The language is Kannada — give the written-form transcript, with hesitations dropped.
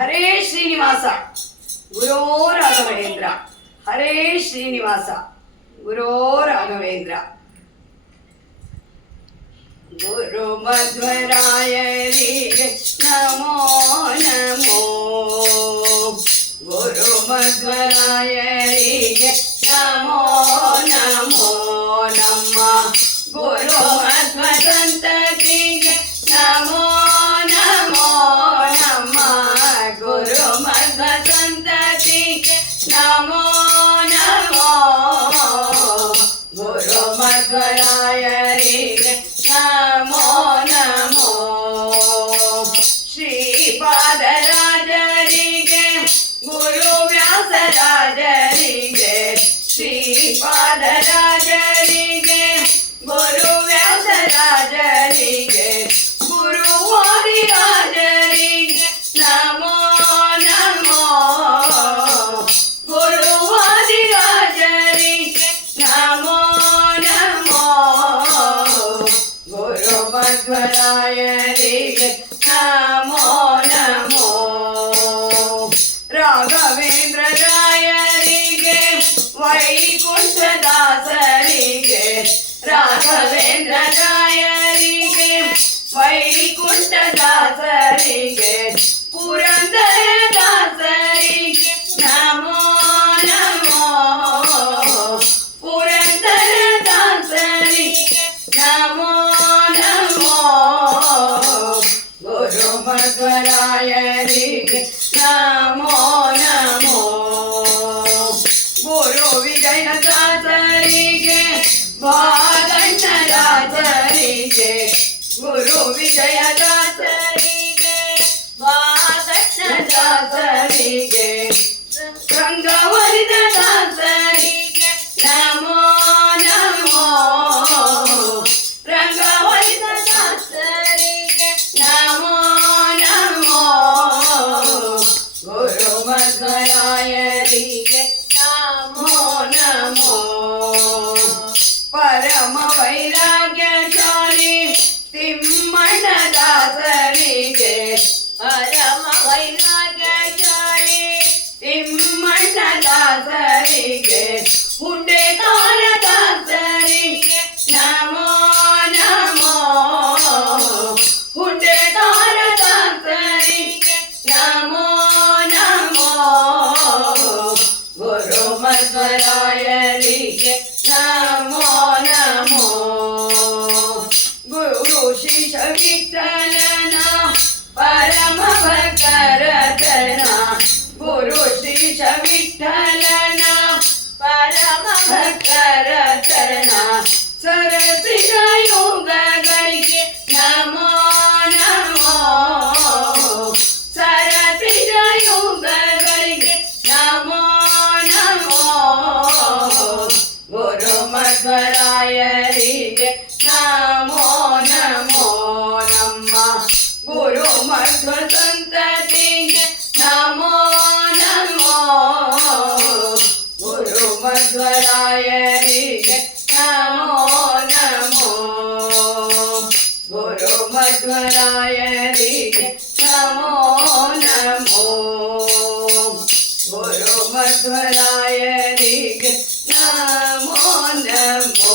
ಹರೇ ಶ್ರೀನಿವಾಸ ಗುರೋ ರಾಘವೇಂದ್ರ. ಹರೇ ಶ್ರೀನಿವಾಸ ಗುರೋ ರಾಘವೇಂದ್ರ. ಗುರು ಮಧ್ವರಾಯರಿಗೆ ನಮೋ ನಮೋ. ಗುರು ಮಧ್ವರಾಯರಿಗೆ ನಮೋ ನಮೋ. ನಮ್ಮ ಗುರು ಮಧ್ವ ಸಂತತಿಗೆ ನಮೋ ನಮೋ. ನಮ್ಮ ಗುರು ಮಧ್ವ ಸಂತತಿಗೆ ನಮೋ ನಮೋ. ಗುರು ಮಧ್ವರಾಯರಿಗೆ ನಮೋ ನಮೋ. ಶ್ರೀಪಾದರಾಜರಿಗೆ ಗುರು ವ್ಯಾಸರಾಜರಿಗೆ. ಶ್ರೀಪಾದರಾಜರಿಗೆ ಗುರು ವ್ಯಾಸರಾಜರಿಗೆ. ಗುರು ವಾದಿರಾಜರಿಗೆ ನಮೋ ನಮೋ. ಗುರು ವಾದಿರಾಜರಿಗೆ ನಮೋ ನಮೋ. ಗುರು ಮಧ್ವರಾಯರಿಗೆ ನಮೋ ನಮೋ. ರಾಘವೇಂದ್ರ ರಾಯರಿಗೆ ವೈಕುಂಠದಾಸರಿಗೆ. ರಾಘವೇಂದ್ರ ರಾಯರಿಗೆ ವೈಕುಂಠದಾಸರಿಗೆ. ಪುರಂದರ ದಾಸರಿಗೆ ನಮೋ ನಮೋ. ಪುರಂದರ ದಾಸರಿಗೆ ನಮೋ ನಮೋ. ಗುರು ಮಧ್ವರಾಯರಿಗೆ ನಮೋ ನಮೋ. ಗುರು ವಿಜಯದಾಸರಿಗೆ ಭಾಗಣ್ಣದಾಸರಿಗೆ. ಗುರು ವಿಜಯದಾಸರಿಗೆ ಭಾಗಣ್ಣದಾಸರಿಗೆ. ರಂಗವರಿದ ದಾಸರಿಗೆ ನಮೋ ನಮೋ. ರಂಗವರಿದ ದಾಸರಿಗೆ ನಮೋ ನಮೋ. ಗುರು ಮಧ್ವರಾಯರಿಗೆ ನಮೋ ನಮೋ. ಪರಮ ವೈರಾಗ್ಯಶಾಲಿ ತಿಮ್ಮಣ್ಣದಾಸರಿಗೆ. ಪರಮ ವೈರಾಗ್ಯಶಾಲಿ ತಿಮ್ಮಣ್ಣದಾಸರಿಗೆ. ಹುಂಡೆಕಾರದಾಸರಿಗೆ ನಮೋ ನಮೋ. ಹುಂಡೆಕಾರದಾಸರಿಗೆ ನಮೋ ನಮೋ. ಗುರು ಮಧ್ವರಾಯರಿಗೆ ನಮೋ ನಮೋ. ಗುರು ಶಿಶ ವಿಠಲನ ಪರಮ ಭಕ್ತರ ಚರಣ. ಗುರು ಶಿಶ ವಿಠಲನ ಪರಮ ಭಕ್ತರ ಚರಣ. ಸರಸಿಗ ಯೋಗಗಳಿಗೆ ನಮೋ ನಮೋ. ಸರಸಿಗ ಯೋಗಗಳಿಗೆ ನಮೋ ನಮೋ. ಗುರು ಮಧ್ವರಾಯರಿಗೆ ನಮೋ ನಮೋ. ನಮ್ಮ ಗುರು ಮಧ್ವ ಸಂತತಿಗೆ ನಮೋ ನಮೋ. ಗುರು ಮಧ್ವರಾಯರಿಗೆ ನಮೋ ನಮೋ. ಗುರು ಮಧ್ವರಾಯರಿಗೆ ನಮೋ ನಮೋ. ಗುರು ಮಧ್ವರಾಯರಿಗೆ ನಮೋ ನಮೋ.